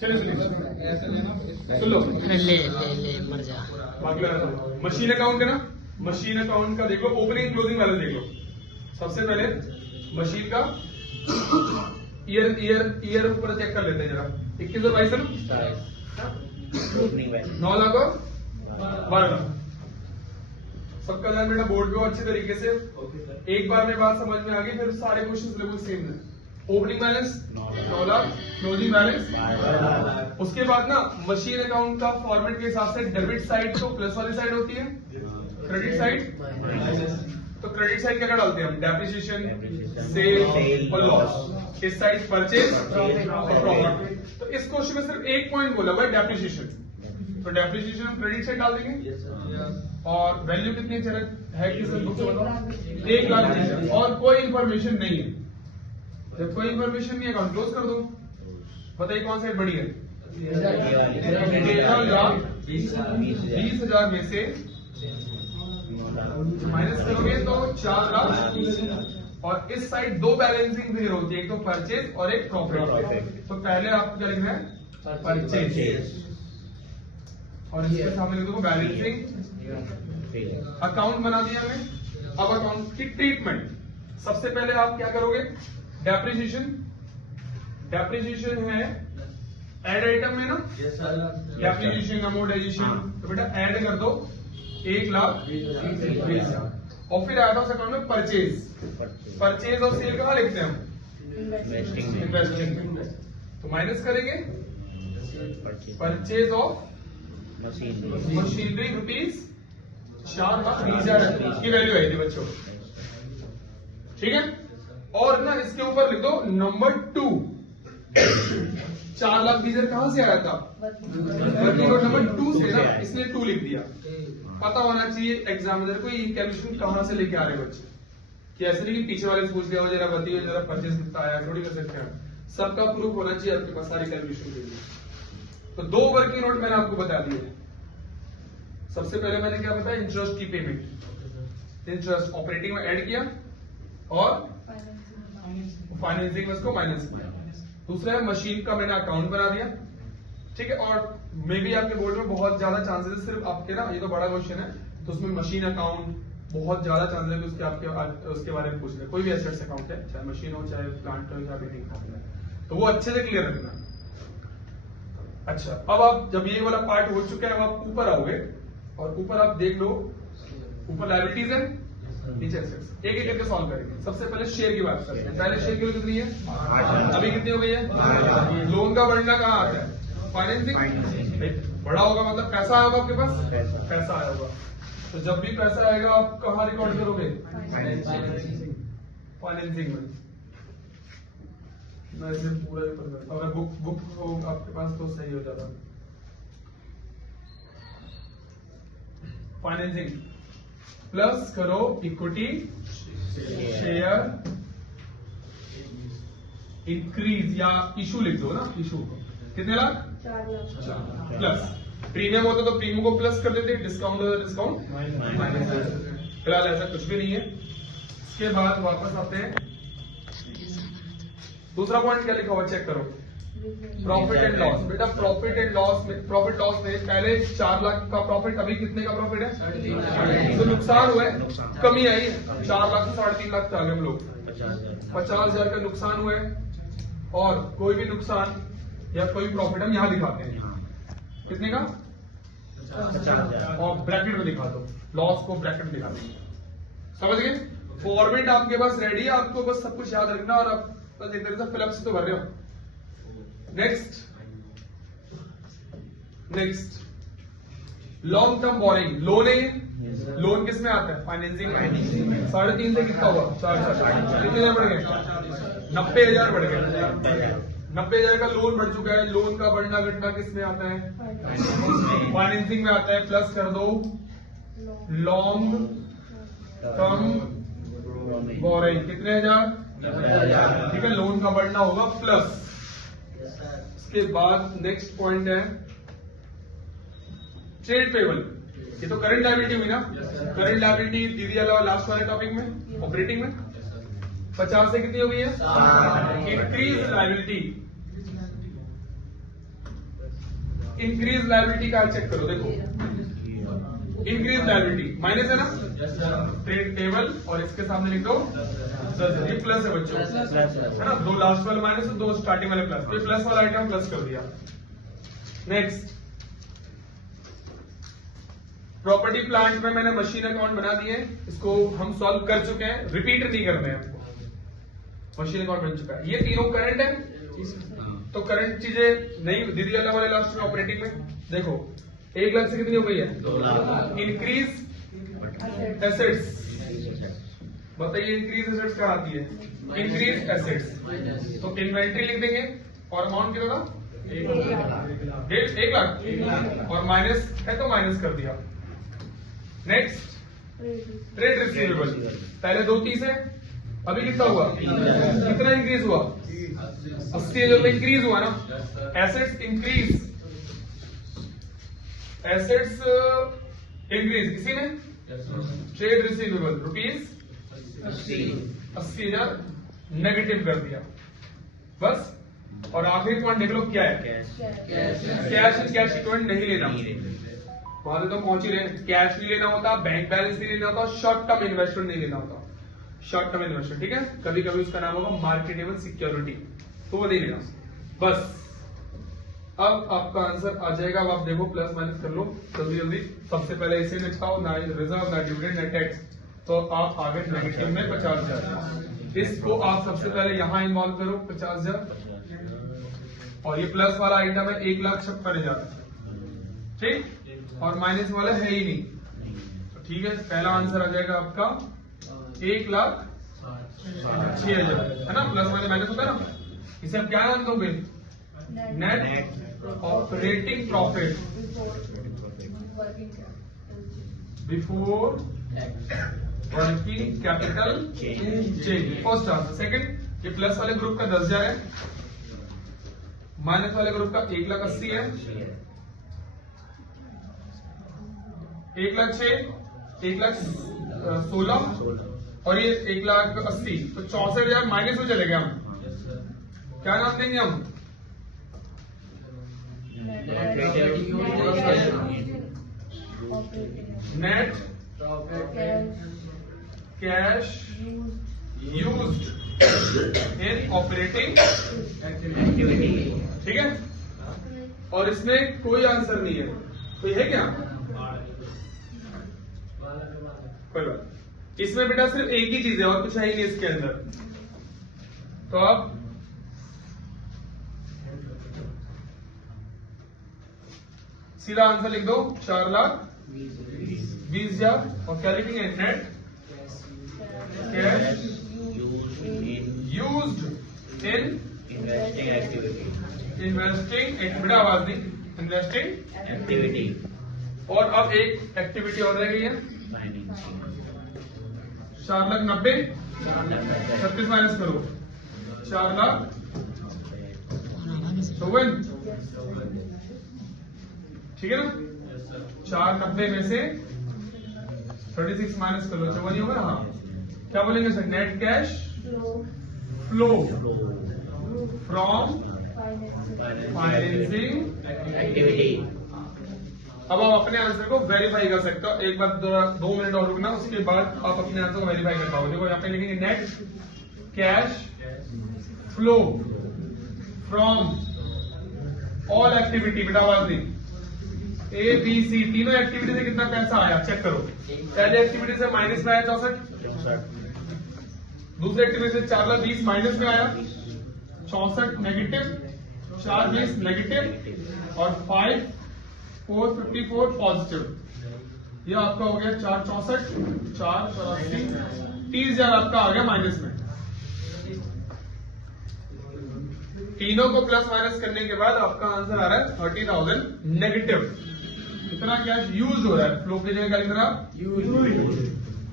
चलिए सुन लो, ले मर जा। मशीन अकाउंट है ना, मशीन अकाउंट का देखो ओपनिंग क्लोजिंग बैलेंस देख लो। सबसे पहले मशीन का ईयर ऊपर चेक कर लेते हैं जरा। 21 और 22 है ना, 9 लाख और 12 लाख। सबका ध्यान बेटा बोर्ड पे अच्छे तरीके से, एक बार में बात समझ में आ गई, फिर सारे क्वेश्चन बिल्कुल सेम है। Opening balance 9 lakh, closing balance. उसके बाद ना मशीन अकाउंट का फॉर्मेट के हिसाब से डेबिट साइड तो प्लस वाली साइड होती है, क्रेडिट साइड तो क्रेडिट साइड क्या डालते हैं हम, डेप्रिसिएशन, सेल और लॉस। इस साइड परचेज और प्रॉफिट। तो इस क्वेश्चन में सिर्फ एक पॉइंट बोला हुआ है डेप्रिसिएशन, तो डेप्रिसिएशन हम क्रेडिट साइड डाल देंगे। और वैल्यू कितनी है किस बुक से बताओ, 1 लाख, और कोई इंफॉर्मेशन नहीं है। जब कोई इंफॉर्मेशन नहीं है अकाउंट क्लोज कर दो। बताइए कौन साइड बड़ी है, 13 लाख 20,000 में से माइनस करोगे तो 4 लाख, और इस साइड 2 बैलेंसिंग फिगर होती है, एक तो परचेज और एक प्रॉफिट। तो पहले आपको क्या लिखना है, परचेज, और इसके सामने लिख दो बैलेंसिंग अकाउंट बना दिया हमने। अब अकाउंट की ट्रीटमेंट, सबसे पहले आप क्या करोगे, डेप्रिसिएशन, डेप्रिसिएशन है ऐड आइटम में ना, डेप्रिसिएशन अमोर्टाइजेशन, तो बेटा ऐड कर दो 1 लाख 20,000। और फिर आया था अकाउंट में परचेज, परचेज और सेल कहाँ लिखते हैं हम, इन्वेस्टिंग, तो माइनस करेंगे परचेज ऑफ मशीनरी रुपीज 4,20,000 की वैल्यू आई थी बच्चों, ठीक है। और ना इसके ऊपर लिख दो नंबर 2, 4,20,000 कहां से आया था, वर्किंग नोट नंबर 2 से ना, इसने 2 लिख दिया। पता होना चाहिए एग्जामिनर को ये कैलकुलेशन कहां से लेके आ रहे बच्चे, कि ऐसे नहीं कि पीछे वाले से पूछ लिया हो जरा बताइए जरा परचेज कितना आया, थोड़ी कर सकते हैं। सबका प्रूफ होना चाहिए आपके पास सारी कैलकुलेशन के लिए। तो 2 वर्किंग नोट मैंने आपको बता दिए। सबसे पहले मैंने क्या बताया, इंटरेस्ट की पेमेंट, इंटरेस्ट ऑपरेटिंग में ऐड किया और फाइनेंसिंग में उसको माइनस किया। दूसरा है मशीन का मैंने अकाउंट बना दिया, ठीक है। और मे भी आपके बोर्ड में बहुत ज्यादा चांसेस है, सिर्फ आपके ना ये तो बड़ा क्वेश्चन है, तो उसमें मशीन अकाउंट बहुत ज्यादा चांसेस है कि उसके बारे में पूछ ले। कोई भी एसेट्स अकाउंट है, चाहे मशीन हो चाहे प्लांट हो चाहे बिल्डिंग हो, तो वो अच्छे से क्लियर रखना। अच्छा, अब आप जब ये वाला पार्ट हो चुका है, अब आप ऊपर आओगे और ऊपर आप देख लो, ऊपर लायबिलिटीज है, नीचे एसेट्स, एक एक करके सॉल्व करेंगे। सबसे पहले शेयर की बात करते हैं। पहले शेयर की वैल्यू कितनी है, अभी कितनी हो गई है। लोन का बढ़ना कहाँ आता है, फाइनेंसिंग, बड़ा होगा मतलब पैसा आया होगा आपके पास, पैसा आया होगा। तो जब भी पैसा आएगा आप कहाँ रिकॉर्ड करोगे, फाइनेंसिंग में। मैं इसे पूरा अगर बुक हो आपके पास तो सही हो जाता। फाइनेंसिंग प्लस करो इक्विटी शेयर इंक्रीज, या इशू लिख दो ना, इशू कितने लाख, 4 लाख प्लस प्रीमियम होता तो प्रीमियम को प्लस कर देते, डिस्काउंट होता तो डिस्काउंट माइनस। फिलहाल ऐसा कुछ भी नहीं है। इसके बाद वापस आते हैं, दूसरा पॉइंट क्या लिखा हुआ चेक करो, प्रॉफिट एंड लॉस। बेटा प्रॉफिट एंड लॉस में, प्रॉफिट लॉस में पहले 4 लाख का प्रॉफिट, अभी कितने का प्रॉफिट है, तो नुकसान हुआ है, कमी आई है, 4 लाख से 3.5 लाख तक हम लोग 50,000 का नुकसान हुआ है। और कोई भी नुकसान या कोई प्रॉफिट हम यहाँ दिखाते हैं, कितने का, और ब्रैकेट में दिखा दो, लॉस को ब्रैकेट में दिखा दो, समझ गए। फॉर्मेट आपके पास रेडी है, आपको बस सब कुछ याद रखना, और आप बस एक तरह से फिलअप से तो भर रहे हो। Next long term borrowing, loan है, लोन किस में आता है, फाइनेंसिंग में। 3.5 से कितना हुआ, 4,000, कितने हजार बढ़ गए, 90,000 बढ़ गए। 90,000 का लोन बढ़ चुका है। लोन का बढ़ना घटना किस में आता है, फाइनेंसिंग में आता है। प्लस कर दो लॉन्ग टर्म बोरिंग, कितने हजार, ठीक है। लोन का बढ़ना होगा प्लस। इसके बाद नेक्स्ट पॉइंट है ट्रेड पेबल, ये तो करंट लायबिलिटी हुई ना। करंट लायबिलिटी दीदी अलावा लास्ट वाले टॉपिक में ऑपरेटिंग में 50 से कितनी हो गई है, इंक्रीज लायबिलिटी। इंक्रीज लायबिलिटी का चेक करो, देखो इंक्रीज लायबिलिटी माइनस है ना, ट्रेड टेबल और इसके सामने लिख दो 10,000, ये प्लस है बच्चों, है ना, 2 लास्ट वाले माइनस और 2 स्टार्टिंग वाले प्लस, तो प्लस वाला आइटम प्लस कर दिया। नेक्स्ट प्रॉपर्टी प्लांट में मैंने मशीन अकाउंट बना दिए, इसको हम सॉल्व कर चुके हैं, रिपीट नहीं करना है आपको। मशीन अकाउंट बन चुका है, ये तीनों करंट है, तो करंट चीजें नहीं दीदी अलग वाले लास्ट में ऑपरेटिंग में देखो 1 लाख से कितनी हो गई है 2 लाख। इंक्रीज एसेट्स, बताइए इंक्रीज एसेट्स कहाँ आती है, इंक्रीज एसेट्स, तो इन्वेंट्री लिख देंगे और अमाउंट कितना था 1 लाख और माइनस है तो माइनस कर दिया। नेक्स्ट ट्रेड रिसीवेबल, पहले 230 है, अभी कितना हुआ, कितना इंक्रीज हुआ 80,000 रुपए इंक्रीज हुआ ना। एसेट्स इंक्रीज, एसेट्स इंक्रीज किसी ने, ट्रेड रिसीवेबल रुपीज 80,000 नेगेटिव कर दिया बस। और आखिरी पॉइंट देख लो क्या है, कैश एंड कैश इक्विवेलेंट नहीं लेना, वहां से तो पहुंच ही रहे, कैश नहीं लेना होता, बैंक बैलेंस नहीं लेना होता, शॉर्ट टर्म इन्वेस्टमेंट नहीं लेना होता, शॉर्ट टर्म इन्वेस्टमेंट, ठीक है, कभी कभी उसका नाम होगा मार्केटेबल सिक्योरिटी, तो वो नहीं लेना बस। अब आपका आंसर आ जाएगा, अब आप देखो प्लस माइनस कर लो जल्दी जल्दी। सबसे पहले इसे निपटाओ, ना रिजर्व ना डिविडेंड ना टैक्स, तो आप आ गए नेगेटिव में 50,000। इसको आप सबसे पहले यहां इन्वॉल्व करो 50,000, और ये प्लस वाला आइटम है 1,56,000, ठीक, और माइनस वाला है ही नहीं, तो ठीक है, पहला आंसर आ जाएगा आपका 1,06,000, है ना, प्लस वाले माइनस होता है ना, इसे आप क्या नाम दोगे, net operating profit before working capital change, first answer. Second, ये प्लस वाले ग्रुप का 10,000 है, माइनस वाले ग्रुप का 1,80,000 है, 1,06,000, 1,16,000 और ये 1,80,000, तो 64,000 माइनस में चले गए हम, क्या नाम देंगे हम, net cash used in operating activity, ठीक है, और इसमें कोई आंसर नहीं है, तो ये है क्या, कोई बात, इसमें बेटा सिर्फ एक ही चीज है और कुछ है ही नहीं इसके अंदर, तो आप सीधा आंसर लिख दो 4,20,000 और क्या लिखेंगे, net cash used in investing activity, investing, एक बेटा आवाज नहीं, इन्वेस्टिंग एक्टिविटी, और अब एक एक्टिविटी और रह गई है 4,90,000, 36 माइनस करो 4,54,000, ठीक है ना, 490 में से 36 माइनस कर लो 54 होगा ना, हाँ, क्या बोलेंगे sir, net cash flow from financing activity. अब आप अपने आंसर को वेरीफाई कर सकते हो, एक बार 2 मिनट और रुकना, उसके बाद आप अपने आंसर को वेरीफाई कर पाओगे। देखो यहाँ पे लिखेंगे net cash flow from all activity, बेटा आवाज नहीं, ए बी सी तीनों एक्टिविटी से कितना पैसा आया चेक करो। पहले एक्टिविटी से माइनस में आया 64, दूसरी एक्टिविटी से 4,20,000 माइनस में आया 64 नेगेटिव, 4,20,000 नेगेटिव और 5,454 पॉजिटिव, ये आपका हो गया 4,64, 4,84, 30,000 आपका आ गया माइनस में। तीनों को प्लस माइनस करने के बाद आपका आंसर आ रहा है 30,000 नेगेटिव। कितना कैश यूज हो रहा है, फ्लो की जगह क्या लिख रहा है,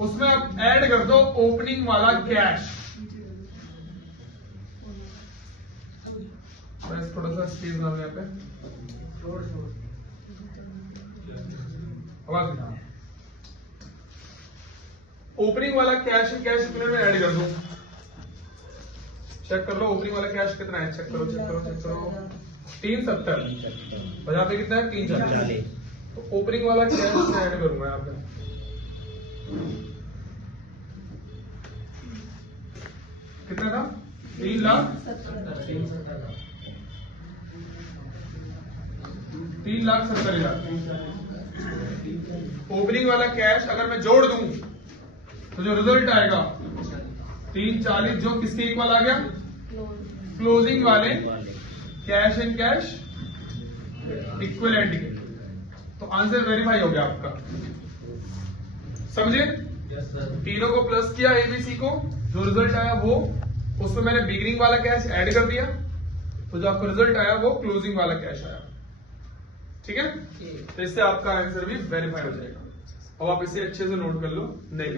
उसमें आप ऐड कर दो ओपनिंग वाला कैश, थोड़ा सा स्पेस बना लो यहाँ पे, ओपनिंग वाला कैश में ऐड कर दो, चेक कर लो ओपनिंग वाला कैश कितना है, चेक करो चेक करो चेक करो, 370 और यहाँ पे कितना है 340। 40 तो ओपनिंग वाला कैश ऐड करूंगा यहाँ पे। कितना था 3,70,000। ओपनिंग वाला कैश अगर मैं जोड़ दूं तो जो रिजल्ट आएगा 340 जो किसके इक्वल आ गया, क्लोजिंग वाले कैश एंड कैश इक्विवेलेंट के। तो आंसर वेरीफाई हो गया आपका, समझे? तीनों को प्लस किया एबीसी को, जो रिजल्ट आया वो, उसमें मैंने बिगिनिंग वाला कैश ऐड कर दिया, तो जो आपका रिजल्ट आया वो क्लोजिंग वाला कैश आया। ठीक है, तो इससे आपका आंसर भी वेरीफाई हो जाएगा। अब आप इसे अच्छे से नोट कर लो। नहीं